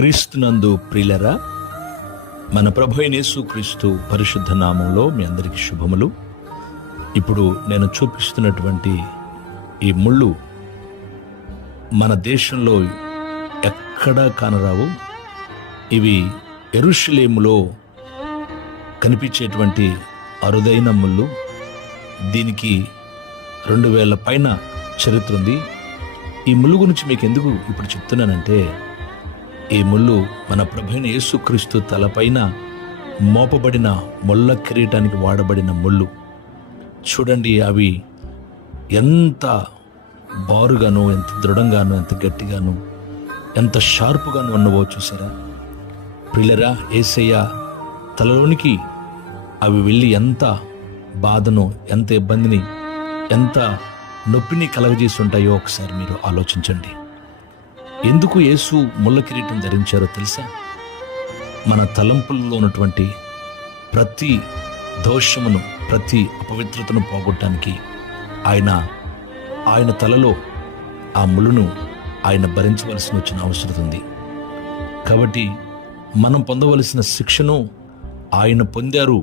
క్రీస్తునందు ప్రియులరా, మన ప్రభు అయిన యేసుక్రీస్తు పరిశుద్ధ నామంలో మీ అందరికీ శుభములు. ఇప్పుడు నేను చూపిస్తున్నటువంటి ఈ ముళ్ళు మన దేశంలో ఎక్కడా కానరావు. ఇవి యెరూషలేములో కనిపించేటువంటి అరుదైన ముళ్ళు. దీనికి 2000 పైన చరిత్ర ఉంది. ఈ ముళ్ళు గురించి మీకు ఎందుకు ఇప్పుడు చెప్తున్నానంటే, ఈ ముళ్ళు మన ప్రభువైన యేసుక్రీస్తు తలపైన మోపబడిన ముళ్ళ కిరీటానికి వాడబడిన ముళ్ళు. చూడండి, అవి ఎంత బారుగాను, ఎంత దృఢంగాను, ఎంత గట్టిగాను, ఎంత షార్పుగాను ఉన్నవో చూసారా ప్రియులరా. యేసయ్య తలలోనికి అవి వెళ్ళి ఎంత బాధను, ఎంత ఇబ్బందిని, ఎంత నొప్పిని కలగజేసి ఉంటాయో ఒకసారి మీరు ఆలోచించండి. ఎందుకు యేసు ముళ్ళ కిరీటం ధరించారో తెలుసా? మన తలంపుల్లో ఉన్నటువంటి ప్రతి దోషమును, ప్రతి అపవిత్రతను పోగొట్టడానికి ఆయన తలలో ఆ ముళ్ళును ఆయన భరించవలసిన వచ్చిన అవసరం ఉంది. కాబట్టి మనం పొందవలసిన శిక్షను ఆయన పొందారు